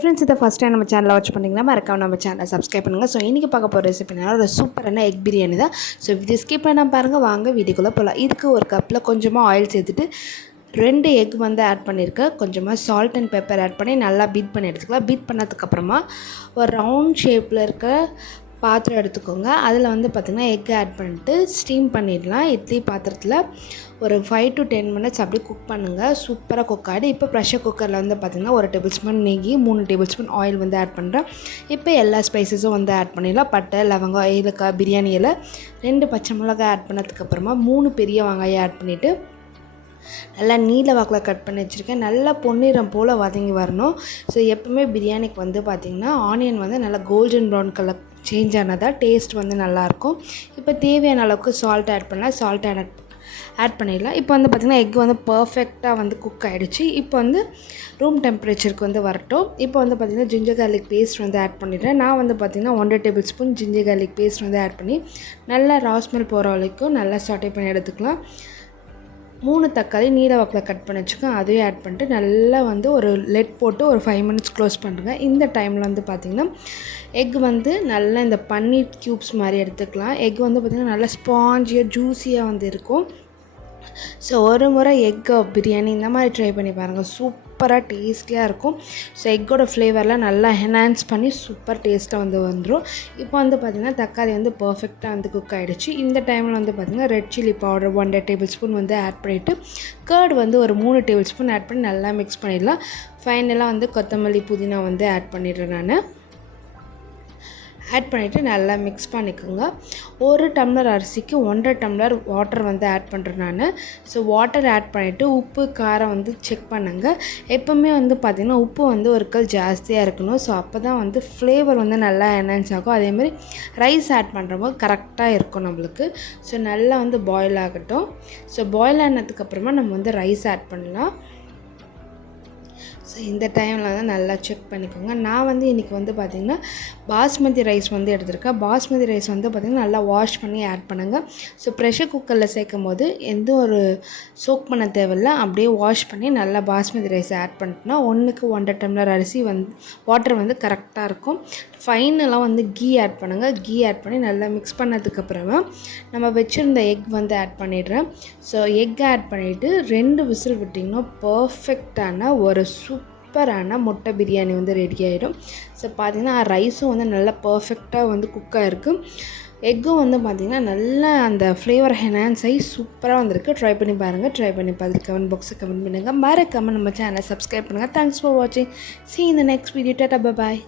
Friends இதை first time நம்ம சேனலில் வாட்ச் பண்ணிங்கன்னா மறக்காம நம்ம சேனலை சப்ஸ்கிரைப் பண்ணுங்கள் ஸோ இன்றைக்கி பார்க்க போகிற ரெசிபினா ஒரு சூப்பரான எக் பிரியாணி தான். ஸோ இது ஸ்கிப் பண்ணால் பாருங்கள் வாங்க வீடியோக்குள்ளே போகலாம் இதுக்கு ஒரு கப்பில் கொஞ்சமாக ஆயில் சேர்த்துட்டு ரெண்டு எக் வந்து ஆட் பண்ணியிருக்கேன் கொஞ்சமாக சால்ட் அண்ட் பெப்பர் ஆட் பண்ணி நல்லா பீட் பண்ணி எடுத்துக்கலாம். பீட் பண்ணதுக்கப்புறமா ஒரு ரவுண்ட் ஷேப்பில் இருக்க பாத்திரம் எடுத்துக்கோங்க. அதில் வந்து பார்த்திங்கன்னா எக் ஆட் பண்ணிட்டு ஸ்டீம் பண்ணிடலாம். இட்லி பாத்திரத்தில் ஒரு ஃபைவ் டு டென் மினிட்ஸ் அப்படியே குக் பண்ணுங்கள் சூப்பராக குக் ஆகிடு இப்போ ப்ரெஷர் குக்கரில் வந்து பார்த்திங்கன்னா ஒரு டேபிள் ஸ்பூன் நீங்கி மூணு டேபிள் ஸ்பூன் ஆயில் வந்து ஆட் பண்ணுறேன் இப்போ எல்லா ஸ்பைசஸும் வந்து ஆட் பண்ணிடலாம். பட்டை லவங்கம் ஏலக்காய் பிரியாணி இலை ரெண்டு பச்சை மிளகாய் ஆட் பண்ணதுக்கப்புறமா மூணு பெரிய வெங்காயம் ஆட் பண்ணிவிட்டு நல்லா நீல வாக்கில் கட் பண்ணி வச்சுருக்கேன். நல்லா பொன்னிறம் போல் வதங்கி வரணும். ஸோ எப்பவுமே பிரியாணிக்கு வந்து பார்த்திங்கன்னா ஆனியன் வந்து நல்லா கோல்டன் ப்ரௌன் கலர் சேஞ்ச் ஆனதாக டேஸ்ட் வந்து நல்லாயிருக்கும் இப்போ தேவையான அளவுக்கு சால்ட் ஆட் பண்ணலாம். சால்ட் ஆட் ஆட் பண்ணிடலாம். இப்போ வந்து பார்த்திங்கன்னா எக் வந்து பர்ஃபெக்டாக வந்து குக் ஆகிடுச்சு இப்போ வந்து ரூம் டெம்பரேச்சருக்கு வந்து வரட்டும். இப்போ வந்து பார்த்திங்கன்னா ஜிஞ்சர் கார்லிக் பேஸ்ட் வந்து ஆட் பண்ணிடுறேன். நான் வந்து பார்த்திங்கன்னா ஒன்றரை tablespoon ginger garlic paste வந்து ஆட் பண்ணி நல்லா ராஸ்மெல் போகிற வரைக்கும் நல்லா சாட்டை பண்ணி எடுத்துக்கலாம். மூணு தக்காளி நீல வாக்கில் கட் பண்ணி வச்சுக்கோங்க அதையும் ஆட் பண்ணிட்டு நல்லா வந்து ஒரு லெட் போட்டு ஒரு ஃபைவ் மினிட்ஸ் க்ளோஸ் பண்ணுறேங்க இந்த டைமில் வந்து பார்த்திங்கன்னா எக் வந்து நல்லா இந்த பன்னீர் க்யூப்ஸ் மாதிரி எடுத்துக்கலாம். எக் வந்து பார்த்திங்கன்னா நல்லா ஸ்பாஞ்சியாக ஜூஸியாக வந்து இருக்கும். ஸோ ஒரு முறை எக் பிரியாணி இந்த மாதிரி ட்ரை பண்ணி பாருங்கள் சூப் சூப்பராக டேஸ்டியாக இருக்கும். ஸோ எக்கோட ஃப்ளேவர்லாம் நல்லா என்ஹான்ஸ் பண்ணி சூப்பர் டேஸ்ட்டாக வந்து வந்துடும் இப்போ வந்து பார்த்திங்கன்னா தக்காளி வந்து பர்ஃபெக்டாக வந்து குக் ஆகிடுச்சு இந்த டைமில் வந்து பார்த்திங்கன்னா red chilli powder one tablespoon வந்து ஆட் பண்ணிவிட்டு கேர்டு வந்து ஒரு மூணு டேபிள் ஸ்பூன் ஆட் பண்ணி நல்லா மிக்ஸ் பண்ணிடலாம். ஃபைனலாக வந்து கொத்தமல்லி புதினா வந்து ஆட் பண்ணிடுறேன் நான். ஆட் பண்ணிவிட்டு நல்லா மிக்ஸ் பண்ணிக்கோங்க. ஒரு டம்ளர் அரிசிக்கு ஒன்றரை டம்ளர் வாட்டர் வந்து ஆட் பண்ணுறேன் நான். ஸோ வாட்டர் ஆட் பண்ணிவிட்டு உப்பு காரம் வந்து செக் பண்ணுங்கள் எப்போவுமே வந்து பார்த்திங்கன்னா உப்பு வந்து ஒரு கல் ஜாஸ்தியாக இருக்கணும். ஸோ அப்போ தான் வந்து ஃப்ளேவர் வந்து நல்லா என்ஹான்ஸ் ஆகும். அதேமாதிரி ரைஸ் ஆட் பண்ணுறப்போ கரெக்டாக இருக்கும் நம்மளுக்கு. ஸோ நல்லா வந்து பாயில் ஆகட்டும். ஸோ பாயில் ஆனதுக்கப்புறமா நம்ம வந்து ரைஸ் ஆட் பண்ணலாம். ஸோ இந்த டைமில் வந்து நல்லா செக் பண்ணிக்கோங்க. நான் வந்து இன்றைக்கி வந்து பார்த்திங்கன்னா பாஸ்மதி ரைஸ் வந்து எடுத்திருக்கேன். பாஸ்மதி ரைஸ் வந்து பார்த்திங்கன்னா நல்லா வாஷ் பண்ணி ஆட் பண்ணுங்கள் ஸோ ப்ரெஷர் குக்கரில் சேர்க்கும் போது எந்த ஒரு சோக் பண்ண தேவையில்ல அப்படியே வாஷ் பண்ணி நல்லா பாஸ்மதி ரைஸ் ஆட் பண்ணிட்டோன்னா ஒன்றுக்கு ஒன்றரை டம்ளர் அரிசி வந்து வாட்டர் வந்து கரெக்டாக இருக்கும். ஃபைனலாக வந்து கீ ஆட் பண்ணுங்கள் கீ ஆட் பண்ணி நல்லா மிக்ஸ் பண்ணதுக்கப்புறமா நம்ம வச்சுருந்த எக் வந்து ஆட் பண்ணிடுறேன். ஸோ எக் ஆட் பண்ணிவிட்டு ரெண்டு விசில் விட்டிங்கன்னா பர்ஃபெக்டான ஒரு சூப்பரான முட்டை பிரியாணி வந்து ரெடி ஆகிடும் ஸோ பார்த்திங்கன்னா ரைஸும் வந்து நல்லா பர்ஃபெக்டாக வந்து குக் ஆகிருக்கு எக்கும் வந்து பார்த்திங்கன்னா நல்லா அந்த ஃப்ளேவர் ஹெனான்ஸ் ஆகி சூப்பராக வந்திருக்கு. ட்ரை பண்ணி பாருங்கள் ட்ரை பண்ணி பார்த்துட்டு கமெண்ட் பாக்ஸை கமெண்ட் பண்ணுங்கள் மறக்காமல் நம்ம சேனலை சப்ஸ்கிரைப் பண்ணுங்கள் தேங்க்ஸ் ஃபார் வாட்சிங் சி இந்த நெக்ஸ்ட் வீடியோ டாட்டா பாய்